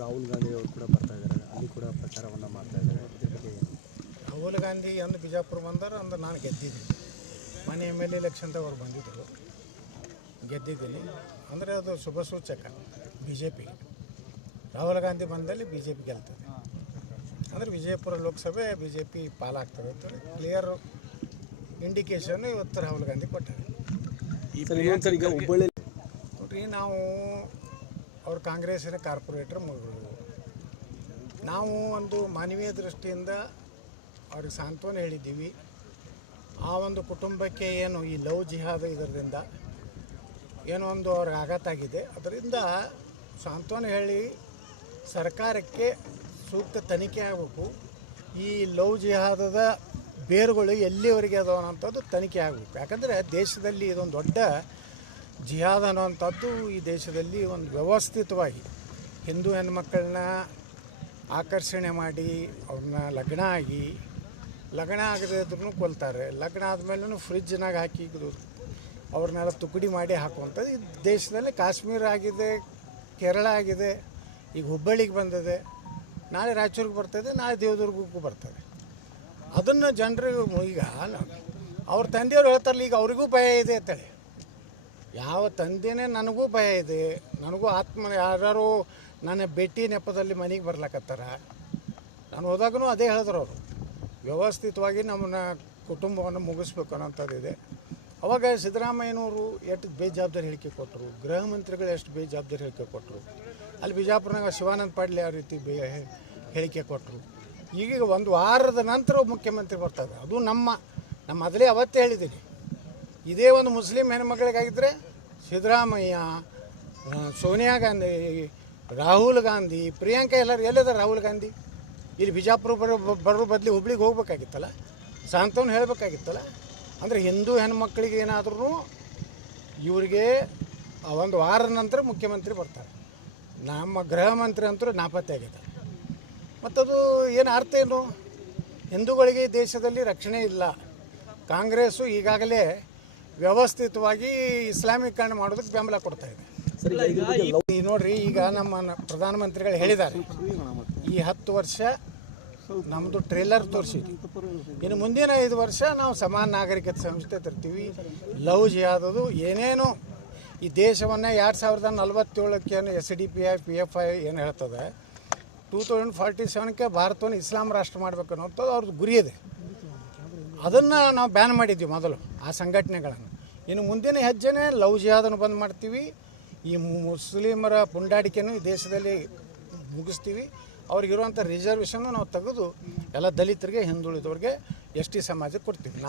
ರಾಹುಲ್ ಗಾಂಧಿ ಅವರು ಕೂಡ ಬರ್ತಾ ಇದ್ದಾರೆ, ಅಲ್ಲಿ ಕೂಡ ಪ್ರಚಾರವನ್ನು ಮಾಡ್ತಾ ಇದ್ದಾರೆ. ಇದ್ರ ಬಗ್ಗೆ ರಾಹುಲ್ ಗಾಂಧಿ ಅಂದು ಬಿಜಾಪುರ ಬಂದಾರ ಅಂದ್ರೆ ನಾನು ಗೆದ್ದಿದ್ದೀನಿ. ಮನೆ ಎಮ್.ಎಲ್.ಎ ಎಲೆಕ್ಷನ್ದಾಗ ಅವ್ರು ಬಂದಿದ್ದರು, ಗೆದ್ದಿದ್ದೀನಿ. ಅಂದರೆ ಅದು ಶುಭ ಸೂಚಕ B J P. Rahul Gandhi ಬಂದಲ್ಲಿ ಬಿ ಜೆ ಪಿ ಗೆಲ್ತದೆ. ಅಂದರೆ ವಿಜಯಪುರ ಲೋಕಸಭೆ ಬಿ ಜೆ ಪಿ ಪಾಲಾಗ್ತದೆ ಅಂತ ಕ್ಲಿಯರ್ ಇಂಡಿಕೇಶನ್ ಇವತ್ತು ರಾಹುಲ್ ಗಾಂಧಿ ಕೊಟ್ಟಾರೆ. ಈಗ ಹುಬ್ಬಳ್ಳಿ ನೋಡ್ರಿ, ನಾವು ಅವ್ರು ಕಾಂಗ್ರೆಸ್ಸಿನ ಕಾರ್ಪೊರೇಟರ್ ಮಗಳು. ನಾವು ಒಂದು ಮಾನವೀಯ ದೃಷ್ಟಿಯಿಂದ ಅವ್ರಿಗೆ ಸಾಂತ್ವನ ಹೇಳಿದ್ದೀವಿ. ಆ ಒಂದು ಕುಟುಂಬಕ್ಕೆ ಏನು ಈ ಲವ್ ಜಿಹಾದ್ ಇದರಿಂದ ಏನೋ ಒಂದು ಅವ್ರಿಗೆ ಆಘಾತ ಆಗಿದೆ. ಅದರಿಂದ ಸಾಂತ್ವನ ಹೇಳಿ ಸರ್ಕಾರಕ್ಕೆ ಸೂಕ್ತ ತನಿಖೆ ಆಗಬೇಕು. ಈ ಲವ್ ಜಿಹಾದದ ಬೇರುಗಳು ಎಲ್ಲಿವರೆಗೆ ಅದಾವ ಅನ್ನೋಂಥದ್ದು ತನಿಖೆ ಆಗಬೇಕು. ಯಾಕಂದರೆ ದೇಶದಲ್ಲಿ ಇದೊಂದು ದೊಡ್ಡ ಜಿಹಾದ್ ಅನ್ನೋವಂಥದ್ದು ಈ ದೇಶದಲ್ಲಿ ಒಂದು ವ್ಯವಸ್ಥಿತವಾಗಿ ಹಿಂದೂ ಹೆಣ್ಮಕ್ಕಳನ್ನ ಆಕರ್ಷಣೆ ಮಾಡಿ ಅವ್ರನ್ನ ಲಗ್ನ ಆಗದೇ ಇದ್ರೂ ಕೊಲ್ತಾರೆ. ಲಗ್ನ ಆದಮೇಲೂ ಫ್ರಿಜ್ನಾಗ ಹಾಕಿ ಅವ್ರನ್ನೆಲ್ಲ ತುಕಡಿ ಮಾಡಿ ಹಾಕುವಂಥದ್ದು ಈ ದೇಶದಲ್ಲಿ. ಕಾಶ್ಮೀರ ಆಗಿದೆ, ಕೇರಳ ಆಗಿದೆ, ಈಗ ಹುಬ್ಬಳ್ಳಿಗೆ ಬಂದಿದೆ, ನಾಳೆ ರಾಯಚೂರಿಗೆ ಬರ್ತದೆ, ನಾಳೆ ದೇವದುರ್ಗಕ್ಕೂ ಬರ್ತದೆ. ಅದನ್ನು ಜನರಿಗೆ ಈಗ ಅವ್ರ ತಂದೆಯವ್ರು ಹೇಳ್ತಾರಲ್ಲ, ಈಗ ಅವರಿಗೂ ಭಯ ಇದೆ ಅಂತೇಳಿ. ಯಾವ ತಂದೆನೇ ನನಗೂ ಭಯ ಇದೆ, ನನಗೂ ಯಾರು ನನ್ನ ಭೇಟಿ ನೆಪದಲ್ಲಿ ಮನೆಗೆ ಬರ್ಲಕತ್ತಾರ. ನಾನು ಹೋದಾಗೂ ಅದೇ ಹೇಳಿದ್ರು ಅವರು, ವ್ಯವಸ್ಥಿತವಾಗಿ ನಮ್ಮನ್ನ ಕುಟುಂಬವನ್ನು ಮುಗಿಸ್ಬೇಕು ಅನ್ನೋಂಥದ್ದಿದೆ. ಅವಾಗ ಸಿದ್ದರಾಮಯ್ಯನವರು ಎಷ್ಟು ಬೇಜವಾಬ್ದಾರಿ ಹೇಳಿಕೆ ಕೊಟ್ಟರು, ಗೃಹ ಮಂತ್ರಿಗಳು ಎಷ್ಟು ಬೇಜವಾಬ್ದಾರಿ ಹೇಳಿಕೆ ಕೊಟ್ಟರು. ಅಲ್ಲಿ ಬಿಜಾಪುರನಾಗ ಶಿವಾನಂದ ಪಾಟೀಲ್ ಯಾವ ರೀತಿ ಹೇಳಿಕೆ ಕೊಟ್ಟರು. ಈಗ ಒಂದು ವಾರದ ನಂತರ ಮುಖ್ಯಮಂತ್ರಿ ಬರ್ತಾರೆ. ಅದು ನಮ್ಮ ಮೊದಲೇ ಅವತ್ತೇ ಹೇಳಿದ್ದೀನಿ, ಇದೇ ಒಂದು ಮುಸ್ಲಿಂ ಹೆಣ್ಮಕ್ಳಿಗಾಗಿದ್ದರೆ ಸಿದ್ದರಾಮಯ್ಯ, ಸೋನಿಯಾ ಗಾಂಧಿ, ರಾಹುಲ್ ಗಾಂಧಿ, ಪ್ರಿಯಾಂಕಾ ಎಲ್ಲರೂ ಎಲ್ಲಿದ್ದಾರೆ? ರಾಹುಲ್ ಗಾಂಧಿ ಇಲ್ಲಿ ಬಿಜಾಪುರ ಬರೋ ಬದಲಿ ಹುಬ್ಳಿಗೆ ಹೋಗ್ಬೇಕಾಗಿತ್ತಲ್ಲ, ಸಾಂತ್ವನ ಹೇಳಬೇಕಾಗಿತ್ತಲ್ಲ. ಅಂದರೆ ಹಿಂದೂ ಹೆಣ್ಮಕ್ಳಿಗೆ ಏನಾದ್ರೂ ಇವರಿಗೆ ಒಂದು ವಾರದ ನಂತರ ಮುಖ್ಯಮಂತ್ರಿ ಬರ್ತಾರೆ. ನಮ್ಮ ಗೃಹ ಮಂತ್ರಿ ಅಂತೂ ನಾಪತ್ತೆ ಆಗಿದ್ದಾರೆ. ಮತ್ತದು ಏನು ಅರ್ಥ ಏನು? ಹಿಂದೂಗಳಿಗೆ ದೇಶದಲ್ಲಿ ರಕ್ಷಣೆ ಇಲ್ಲ. ಕಾಂಗ್ರೆಸ್ಸು ಈಗಾಗಲೇ ವ್ಯವಸ್ಥಿತವಾಗಿ ಇಸ್ಲಾಮೀಕರಣ ಮಾಡೋದಕ್ಕೆ ಬೆಂಬಲ ಕೊಡ್ತಾ ಇದೆ. ನೋಡ್ರಿ, ಈಗ ನಮ್ಮ ಪ್ರಧಾನಮಂತ್ರಿಗಳು ಹೇಳಿದ್ದಾರೆ, ಈ 10 ವರ್ಷ ನಮ್ಮದು ಟ್ರೇಲರ್ ತೋರಿಸಿದ್ವಿ, ಇನ್ನು ಮುಂದಿನ 5 ವರ್ಷ ನಾವು ಸಮಾನ ನಾಗರಿಕತೆ ಸಂಸ್ಥೆ ತರ್ತೀವಿ. ಲವ್ ಜಿಹಾದದು ಏನೇನು ಈ ದೇಶವನ್ನು 2047ಕ್ಕೆ SDP PFI ಏನು ಹೇಳ್ತದೆ, 2047ಕ್ಕೆ ಭಾರತವನ್ನು ಇಸ್ಲಾಂ ರಾಷ್ಟ್ರ ಮಾಡಬೇಕು ಅನ್ನೋಂಥದ್ದು ಅವ್ರದ್ದು ಗುರಿ ಇದೆ. ಅದನ್ನು ನಾವು ಬ್ಯಾನ್ ಮಾಡಿದ್ವಿ ಮೊದಲು ಆ ಸಂಘಟನೆಗಳನ್ನು. ಇನ್ನು ಮುಂದಿನ ಹೆಜ್ಜೆನೇ ಲವ್ ಜಿಹಾದನ್ನು ಬಂದ್ ಮಾಡ್ತೀವಿ. ಈ ಮುಸ್ಲಿಮರ ಪುಂಡಾಟಿಕೆಯನ್ನು ಈ ದೇಶದಲ್ಲಿ ಮುಗಿಸ್ತೀವಿ. ಅವ್ರಿಗಿರುವಂಥ ರಿಸರ್ವೇಷನ್ನು ನಾವು ತೆಗೆದು ಎಲ್ಲ ದಲಿತರಿಗೆ, ಹಿಂದುಳಿದವ್ರಿಗೆ, ST ಸಮಾಜಕ್ಕೆ ಕೊಡ್ತೀವಿ.